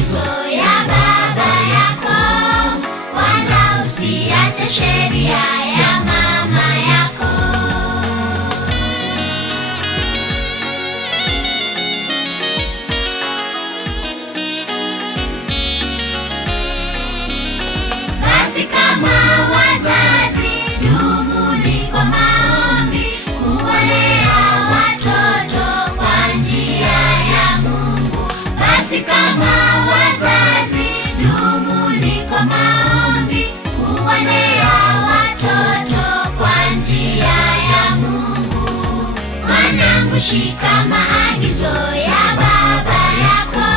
maagizo ya baba yako, wala usiache sheria ya mama yako. Basi kama wazazi, dumuni kwa maombi, kuwalea watoto kwa njia ya Mungu. Basi kama wazazi, dumuni kwa maombi, kuwalea watoto kwa njia ya Mungu. Mwanangu, shika maagizo ya baba yako,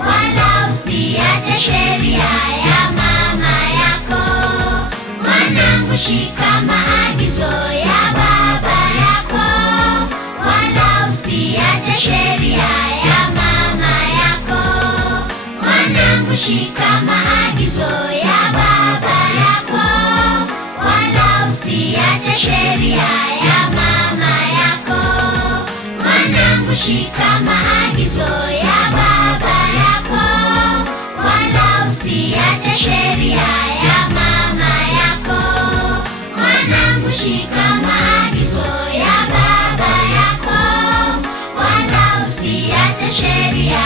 wala usiache sheria ya mama yako. Mwanangu, shika maagizo ya baba yako, wala usiache sheria ya mama yako. Mwanangu, shika maagizo ya baba yako, wala usiache sheria ya mama yako. Mwanangu, shika maagizo ya baba yako, wala usiache sheria ya mama yako. Mwanangu, shika maagizo ya baba yako, wala usiache sheria